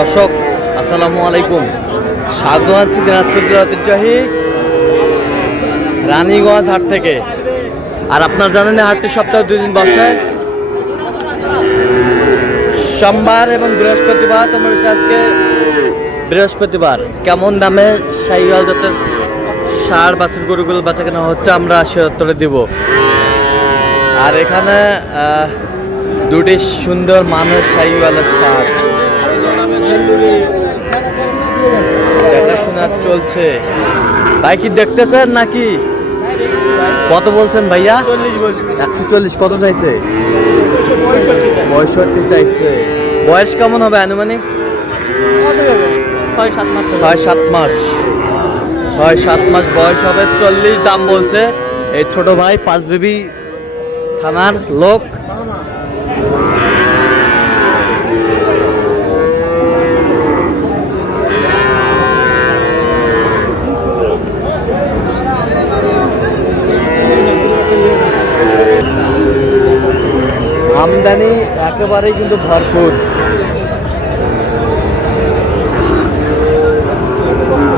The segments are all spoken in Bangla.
দর্শক আসসালামু আলাইকুম, স্বাগত জানাচ্ছি দিনাজপুর জেলার ঐতিহ্যবাহী রানীগঞ্জ হাট থেকে। আর আপনারা জানেন হাটটি সপ্তাহে 2 দিন বসে, সোমবার এবং বৃহস্পতিবার। তোমার আজকে বৃহস্পতিবার। কেমন দামে শাহিওয়াল জাতের ষাঁড় বাছুর গরুগুলো বেচা কেনা হচ্ছে আমরা সে উত্তরে দিব। আর এখানে দুটি সুন্দর মানের শাহিওয়ালের ষাঁড় দেখাশোনা চলছে। ভাই কি দেখতেছেন নাকি? কত বলছেন ভাইয়া? 140। কত চাইছে? 65 চাইছে। বয়স কেমন হবে আনুমানিক? 6-7 মাস। 6-7 মাস বয়স হবে। 40 দাম বলছে এই ছোট ভাই, পাঁচবিবি থানার লোক। আমদানি একেবারেই কিন্তু ভরপুর,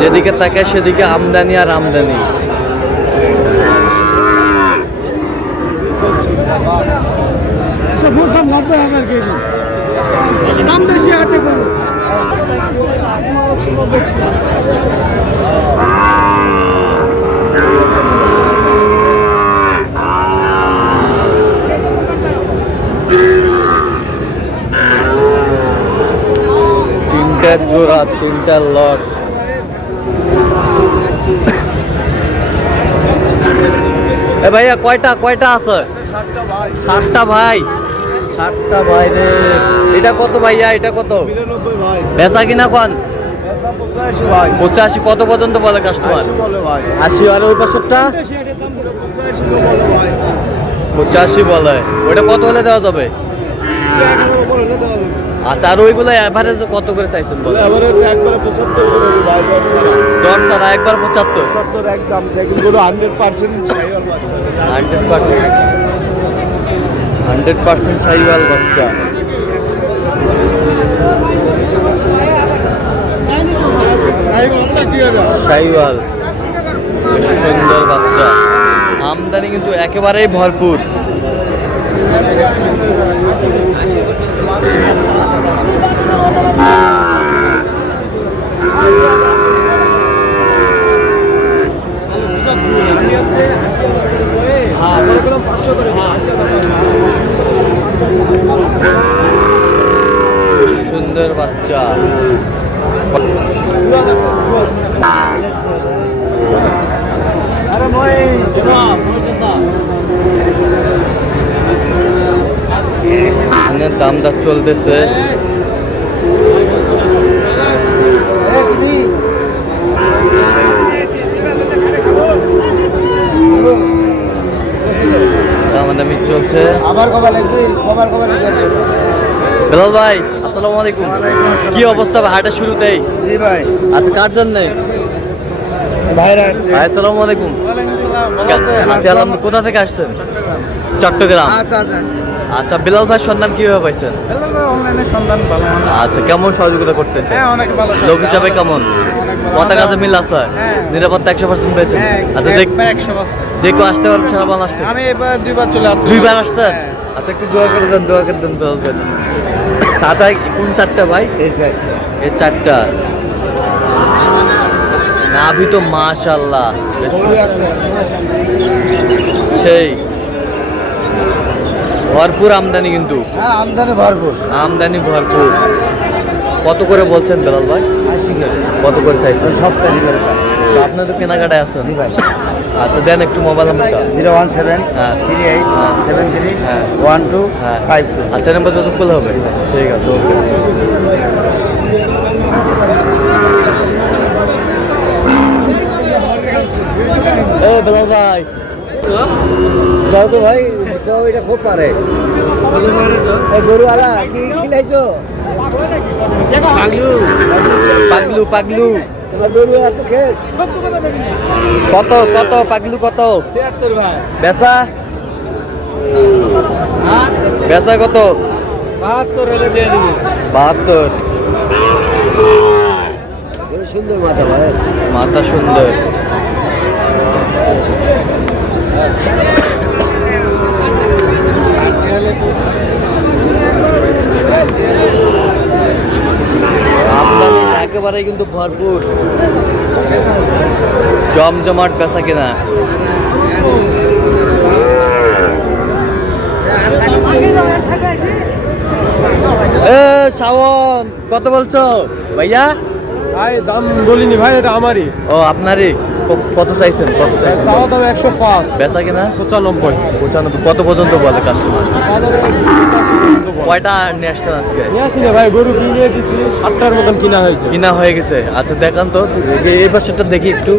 যেদিকে তাকায় সেদিকে আমদানি আর আমদানি। তিনটা জোড়া, তিনটা লট। এ ভাইয়া কয়টা আছে? 7টা ভাই। 7টা ভাই রে। এটা কত ভাইয়া? এটা কত বেচা কিনা কোন? 85। কত পর্যন্ত বলে কাস্টমার? 80। আর ওই পাশেরটা 85 বলে। ওটা কত হলে দেওয়া যাবে? আচ্ছা, আর ওইগুলো এভারেজ কত করে চাইছেন বলে? এভারেজ একবারে 75 করে ভাই, দর ছাড়া একবার 75। 75 একদম। দেখুন গুলো 100% শাহিওয়াল বাচ্চা। 100% শাহিওয়াল বাচ্চা। শাহিওয়াল সুন্দর বাচ্চা। আমদানি কিন্তু একেবারেই ভরপুর। সুন্দর বাচ্চা। দাম দর চলতেছে। দামাদামি চলছে। বেলাল ভাই আসসালামু আলাইকুম। কি অবস্থা হাটের শুরুতেই? জি ভাই। আচ্ছা, কার জন্য ভাইরা আসছে? ভাই আসসালামু আলাইকুম। আছি আলহামদুলিল্লাহ। কোথা থেকে আসছেন? চট্টগ্রাম। আচ্ছা, বেলাল ভাই সন্ধান কিভাবে পাইছেন? আচ্ছা, কেমন সহযোগিতা করতেছে? লোক হিসাবে কেমন? কথা কাজে মিল আছে? নিরাপত্তা 100% পেয়েছেন? আচ্ছা, যে কেউ আসতে পারবে সারা বাংলা আসতে? আমি এবার 2বার চলে আসছি। 2বার আসছেন? আচ্ছা, একটু দোয়া করে দেন বেলাল ভাই। আচ্ছা, কোন 4টা ভাই? এই চারটা। এই 4টা নাভি তো মাশাআল্লাহ সেই ভরপুর আমদানি কিন্তু। হ্যাঁ, আমদানি ভরপুর। কত করে বলছেন বেলাল ভাই? 80 করে। কত করে চাইছেন? সব কাজই করে চাই। তো আপনার তো কেনাকাটায় আছেন। জি ভাই। আচ্ছা, দেন একটু মোবাইল নাম্বারটা। 017 হ্যাঁ। 38 হ্যাঁ। 73 হ্যাঁ। 12 হ্যাঁ। 52। আচ্ছা, নাম্বার যত করলে হবে। ঠিক আছে, ওকে। ও বেলাল ভাই, যাও তো ভাই, এটা খুব পারে। গরুওয়ালা কি খিলাইছো? পাগলু পাগলু তোমার গরু এত খেস। কত কত পাগলু কত? 76 ভাই। বেচা বেচা কত? 72 হলে দিয়ে দিব। 72। সুন্দর মাথা ভাই। মাথা সুন্দর। আমদানি একেবারে কিন্তু ভরপুর, জমজমাট বেচা কিনা। শাওন কত বলছো ভাইয়া? ভাই দাম বলিনি ভাই, এটা আমারই। ও আপনারই? কত চাইছেন? কত চাইছেন? চাওয়া দাম 105, বেচা কিনা 95। 95। কত পর্যন্ত বলে কাস্টমার? কয়টা নিয়ে আসছেন আজকে? নিয়ে আসি না ভাই, গরু কিনে দিছি 7টার মতন কিনা হয়েছে। কিনা হয়ে গেছে। আচ্ছা দেখান তো এই পাশেরটা দেখি একটু।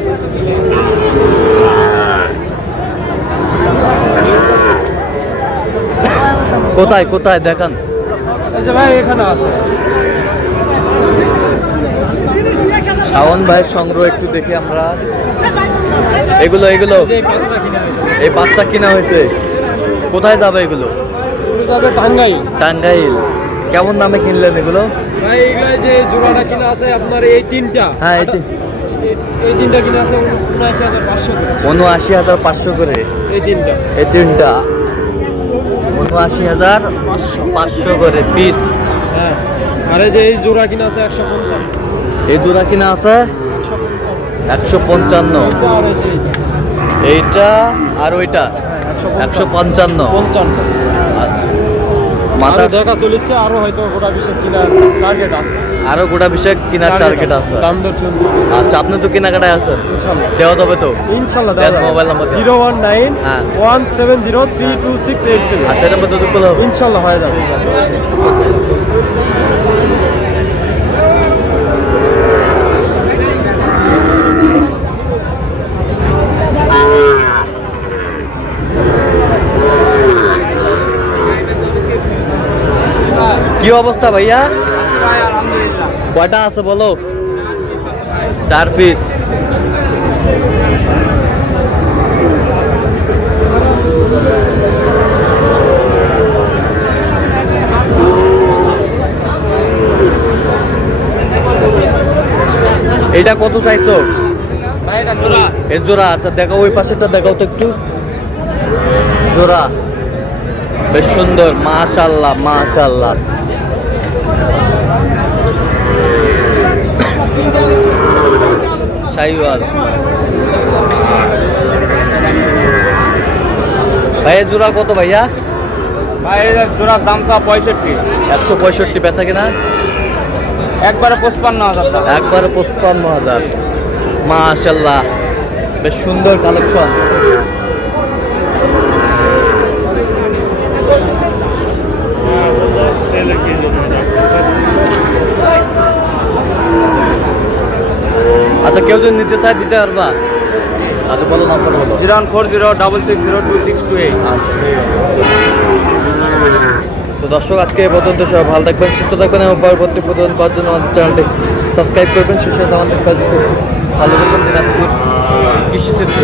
কোথায় কোথায় দেখান? এই যে ভাই এখানে আছে। শাওন ভাইয়ের সংগ্রহ একটু দেখি আমরা। এগুলো এগুলো যে 5টা কিনা হয়েছে। এই 5টা কিনা হয়েছে। কোথায় যাবে এগুলো? এগুলো যাবে টাঙ্গাইল। টাঙ্গাইল। কেমন দামে কিনলেন এগুলো? ভাই এগুলো যে জোড়াটা কিনা আছে আপনার এই 3টা। হ্যাঁ এই 3টা কিনা আছে 79,500 করে। 79,500 করে এই 3টা। এই 3টা 79,500 করে পিস। হ্যাঁ, আর এই যে এই জোড়া কিনা আছে 155। এই জোড়া কিনা আছে 155। আর এই যে এইটা আর ওইটা 155। 55। আচ্ছা মাথা মাথা দেখা চলেছে, আরো হয়তো গোটা বিশেষ কিনার টার্গেট আছে। আরো গোটা বিশেক কিনার টার্গেট আছে। দাম দর চলতেছে। আচ্ছা আপনি তো কেনাকাটায় আছেন, ইনশাআল্লাহ দেওয়া যাবে তো? ইনশাআল্লাহ দেন মোবাইল নাম্বার দেন। 019 হ্যাঁ। 1703267। আচ্ছা এটা মধ্যে যোগ হবে। ইনশাআল্লাহ হয়ে যাবে। কি অবস্থা ভাইয়া? কয়টা আছে বলো? 4 পিস। এইটা কত চাইছো? এর জোড়া। আচ্ছা দেখাও ওই পাশেরটা দেখাও তো একটু। জোড়া বেশ সুন্দর, মাশাআল্লাহ মাশাআল্লাহ। শাহিওয়াল। ভাই এই জোড়া কত ভাইয়া? ভাই এর জোড়ার দাম চা 65। 165 বেচা কিনা? একবারে 55,000 টাকা। একবারে 55,000। মাশাআল্লাহ বেশ সুন্দর কালেকশন। আচ্ছা কেউ যদি নিতে চায় দিতে পারবা? আচ্ছা বলো নাম্বার বলো। 01406602628। আচ্ছা ঠিক আছে। তো দর্শক আজকে এই পর্যন্ত, সবাই ভালো থাকবেন, সুস্থ থাকবেন এবং পরবর্তী প্রতিবেদন পাওয়ার জন্য আমাদের চ্যানেলটি সাবস্ক্রাইব করবেন। সেই সাথে আমাদের ফেসবুক পেজটি ভালো থাকবেন। দিনাজপুর কৃষিচিত্র।